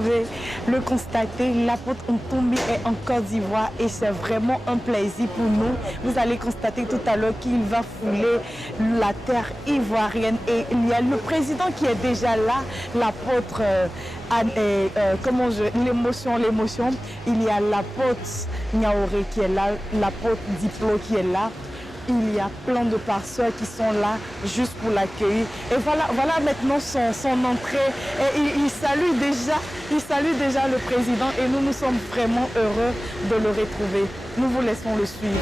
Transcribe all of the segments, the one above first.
pouvez le constater, l'apôtre Ntoumi est en Côte d'Ivoire et c'est vraiment un plaisir pour nous. Vous allez constater tout à l'heure qu'il va fouler la terre ivoirienne et il y a le président qui est déjà là, l'apôtre, l'émotion, il y a l'apôtre Niaoré qui est là, l'apôtre Diplo qui est là. Il y a plein de pasteurs qui sont là juste pour l'accueillir. Et voilà maintenant son entrée. Et il salue déjà le président et nous sommes vraiment heureux de le retrouver. Nous vous laissons le suivre.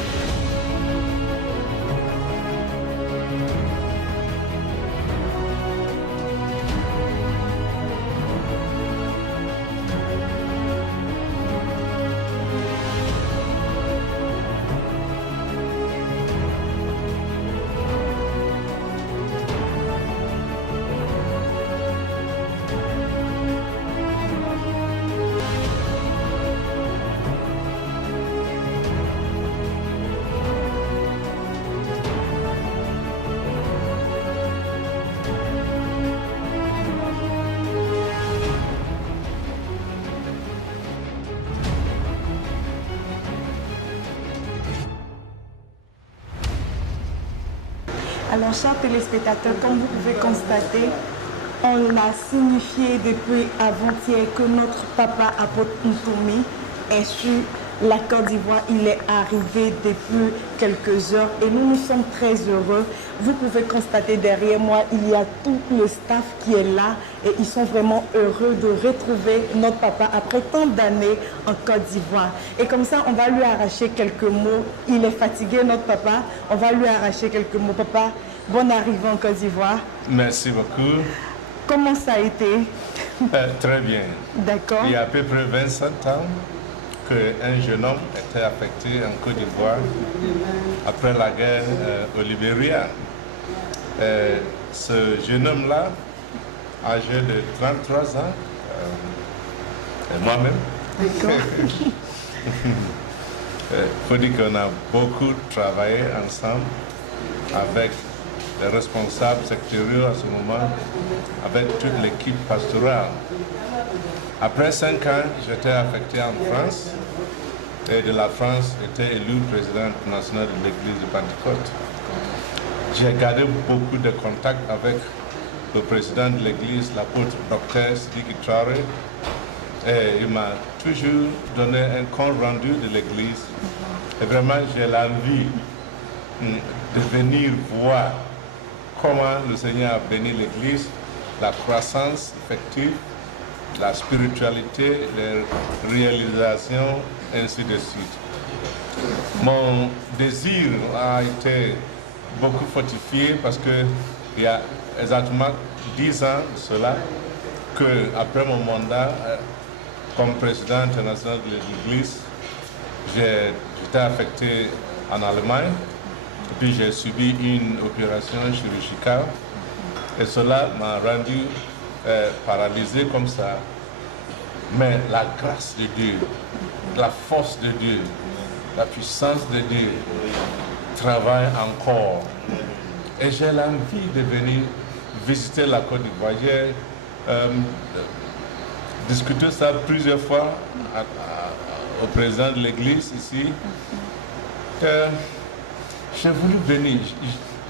Alors, chers téléspectateurs, comme vous pouvez constater, on a signifié depuis avant-hier que notre papa apôtre Ntoumi est sur la Côte d'Ivoire. Il est arrivé depuis quelques heures et nous sommes très heureux. Vous pouvez constater derrière moi, il y a tout le staff qui est là et ils sont vraiment heureux de retrouver notre papa après tant d'années en Côte d'Ivoire. Et comme ça, on va lui arracher quelques mots. Il est fatigué, notre papa. On va lui arracher quelques mots. Papa, bonne arrivée en Côte d'Ivoire. Merci beaucoup. Comment ça a été? Très bien. D'accord. Il y a à peu près 27 ans qu'un jeune homme était affecté en Côte d'Ivoire après la guerre au Libéria. Ce jeune homme-là, âgé de 33 ans, et moi-même, il faut dire qu'on a beaucoup travaillé ensemble avec les responsables sectoriels à ce moment, avec toute l'équipe pastorale. Après 5 ans, j'étais affecté en France et de la France, j'étais élu président national de l'église de Pentecôte. J'ai gardé beaucoup de contacts avec le président de l'église, l'apôtre Dr Sidiki Traoré, et il m'a toujours donné un compte rendu de l'église. Et vraiment, j'ai l'envie de venir voir comment le Seigneur a béni l'église, la croissance effective, la spiritualité, les réalisations, ainsi de suite. Mon désir a été beaucoup fortifié parce qu'il y a exactement 10 ans de cela qu'après mon mandat comme président international de l'église, j'étais affecté en Allemagne. Puis j'ai subi une opération chirurgicale et cela m'a rendu paralysé comme ça. Mais la grâce de Dieu, la force de Dieu, la puissance de Dieu travaille encore. Et j'ai l'envie de venir visiter la Côte d'Ivoire. J'ai discuté ça plusieurs fois au président de l'église ici. J'ai voulu venir,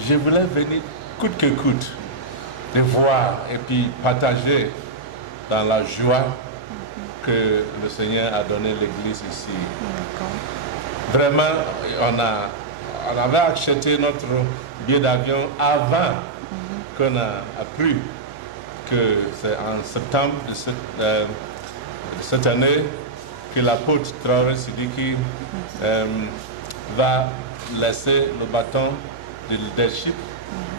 je voulais venir coûte que coûte, de voir et puis partager dans la joie que le Seigneur a donné l'église ici. Vraiment, on avait acheté notre billet d'avion avant qu'on a appris que c'est en septembre de cette année que l'apôtre Traoré Sidiki va laisser le bâton de leadership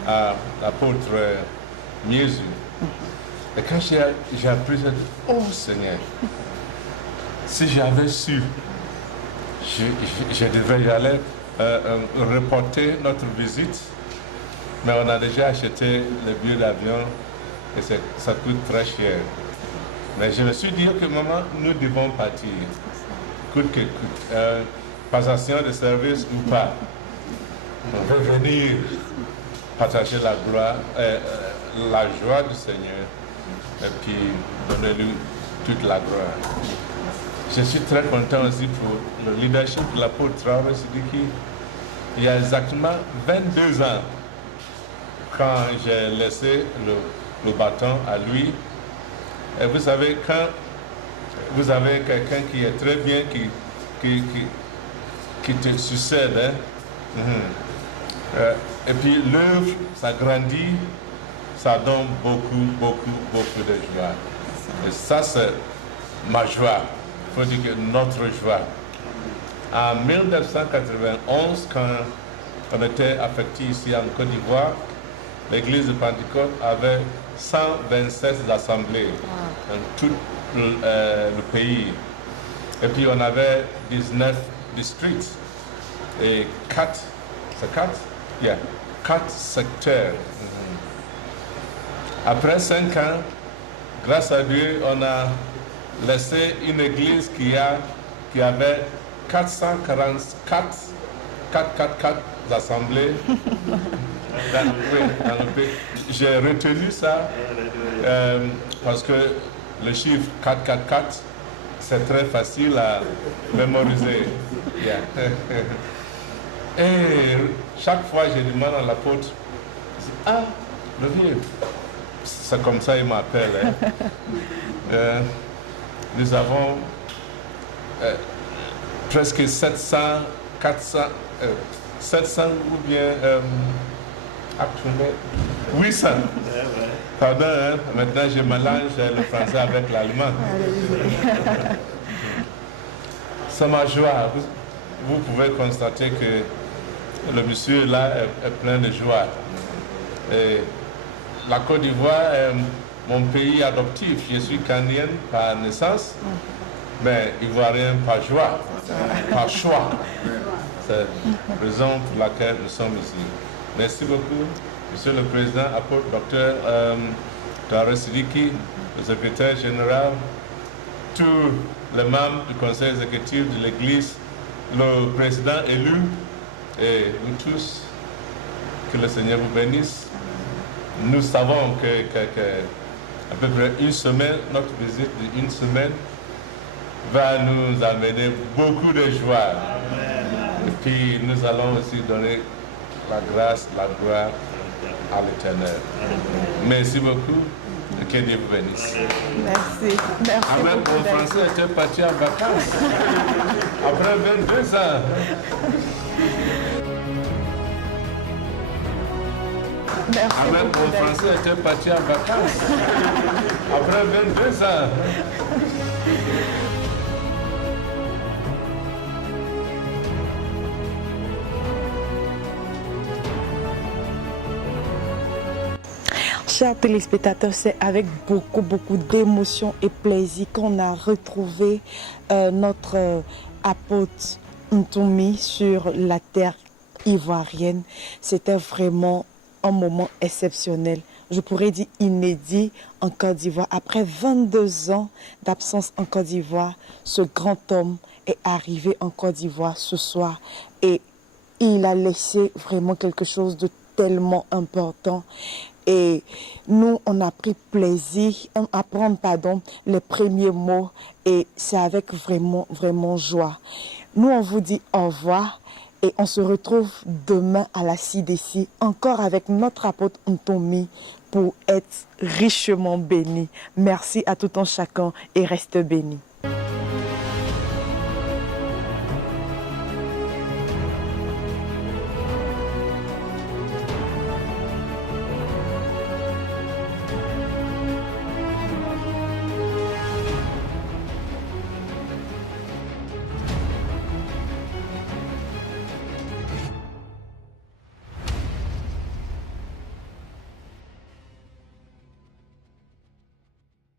à l'apôtre Miézu. Et quand j'ai appris ça, oh Seigneur, si j'avais su, je devais y aller reporter notre visite, mais on a déjà acheté le billet d'avion et ça coûte très cher. Mais je me suis dit que maman, nous devons partir, coûte que coûte. Passation de service ou pas, on veut venir partager la gloire, la joie du Seigneur et puis donner-lui toute la gloire. Je suis très content aussi pour le leadership de l'apôtre Traoré Sidiki. Il y a exactement 22 ans, quand j'ai laissé le bâton à lui. Et vous savez, quand vous avez quelqu'un qui est très bien, qui te succède, hein, et puis l'œuvre, ça grandit, ça donne beaucoup de joie. Et ça, c'est ma joie. Il faut dire que notre joie. En 1991, quand on était affecté ici en Côte d'Ivoire, l'église de Pentecôte avait 127 assemblées dans tout le pays. Et puis on avait 19 districts et 4 secteurs. Après 5 ans, grâce à Dieu, on a laissé une église qui avait 444 assemblées dans le pays. J'ai retenu ça parce que le chiffre 444, c'est très facile à mémoriser. Yeah. Et chaque fois, je demande à l'apôtre, ah, le vieux, c'est comme ça il m'appelle. Hein. Nous avons presque 700 ou bien 800. Pardon, hein? Maintenant je mélange le français avec l'allemand. C'est ma joie. Vous pouvez constater que le monsieur là est plein de joie. Et la Côte d'Ivoire est mon pays adoptif. Je suis ghanéen par naissance, mais ivoirien par joie, par choix. C'est la raison pour laquelle nous sommes ici. Merci beaucoup, Monsieur le Président, apôtre Dr Traoré Sidiki, le secrétaire général, tous les membres du conseil exécutif de l'Église, le président élu, et nous tous, que le Seigneur vous bénisse. Nous savons à peu près une semaine, notre visite d'une semaine, va nous amener beaucoup de joie. Et puis nous allons aussi donner la grâce, la gloire à l'Éternel. Merci beaucoup. Que Dieu vous bénisse. Merci. Merci. Avec mon français était parti en vacances. Après 22 ans. Merci. Avec mon français était parti en vacances. Après 22 ans. Chers téléspectateurs, c'est avec beaucoup d'émotion et plaisir qu'on a retrouvé notre apôtre Ntoumi sur la terre ivoirienne. C'était vraiment un moment exceptionnel, je pourrais dire inédit en Côte d'Ivoire. Après 22 ans d'absence en Côte d'Ivoire, ce grand homme est arrivé en Côte d'Ivoire ce soir et il a laissé vraiment quelque chose de tellement important. Et nous, on a pris plaisir à apprendre les premiers mots et c'est avec vraiment joie. Nous, on vous dit au revoir et on se retrouve demain à la CDC, encore avec notre apôtre Ntoumi pour être richement béni. Merci à tout un chacun et reste béni.